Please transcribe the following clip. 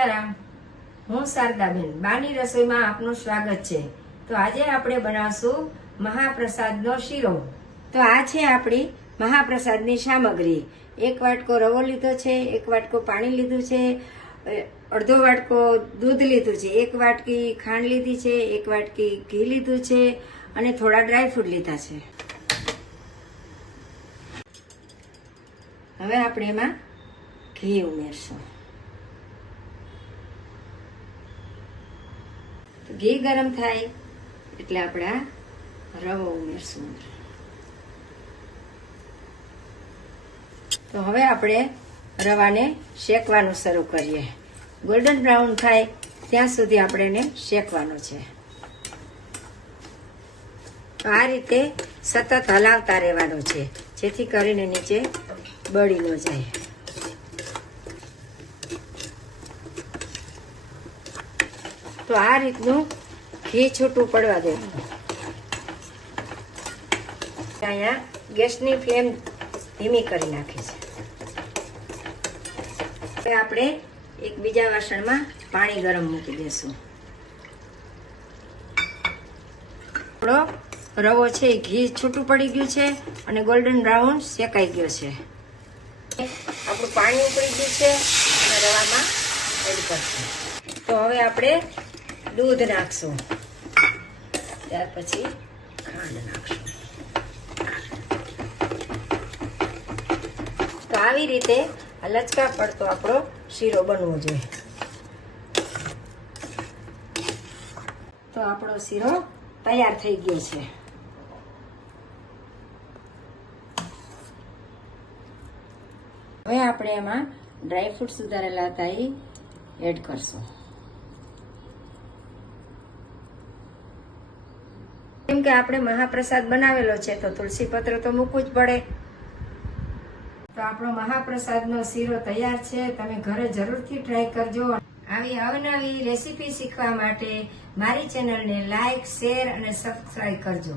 સિયારામ, હું શારદાબેન બાની રસોઈમાં આપનું સ્વાગત છે। તો આજે આપણે બનાવશું મહાપ્રસાદનો શીરો। તો આ છે આપણી મહાપ્રસાદની સામગ્રી। 1 વાટકો રવો લીધો છે, 1 વાટકો પાણી લીધું છે, અડધો વાટકો દૂધ લીધું છે, 1 વાટકી ખાંડ લીધી છે, 1 વાટકી ઘી લીધું છે અને થોડા ડ્રાયફ્રૂટ લીધા છે। હવે આપણે એમાં ઘી ઉમેરશું। ઘી ગરમ થાય એટલે આપણે રવો ઉમેરશું। તો હવે આપણે રવાને શેકવાનું શરૂ કરીએ। ગોલ્ડન બ્રાઉન થાય ત્યાં સુધી આપણે એને શેકવાનો છે। તો આ રીતે સતત હલાવતા રહેવાનું છે, જેથી કરીને નીચે બળી ન જાય। તો આ રીતનું ઘી છૂટું પડવા દેવાનું। અહીંયા ગેસની ફ્લેમ ધીમી કરી નાખી છે। હવે આપણે એક બીજા વાસણમાં પાણી ગરમ મૂકી દેશું। આપણો રવો છે એ ઘી છૂટું પડી ગયું છે અને ગોલ્ડન બ્રાઉન શેકાઈ ગયો છે। આપણું પાણી ઉકળી ગયું છે અને રવામાં એડ કરશું। તો હવે આપણે દૂધ નાખશું, ત્યાર પછી ખાંડ નાખશું। તો આવી રીતે લચકા પડતો આપણો શીરો બનવો જોઈએ। તો આપણો શીરો તૈયાર થઈ ગયો છે। હવે આપણે એમાં ડ્રાયફ્રૂટ સુધારેલા હતા એ એડ કરશું। કેમ કે આપણે મહાપ્રસાદ બનાવેલો છે તો તુલસી પત્ર તો મૂકવું જ પડે। તો આપણો મહાપ્રસાદનો શીરો તૈયાર છે। તમે ઘરે જરૂરથી ટ્રાય કરજો। આવી અવનવી રેસીપી શીખવા માટે મારી ચેનલને લાઈક, શેર અને સબસ્ક્રાઇબ કરજો।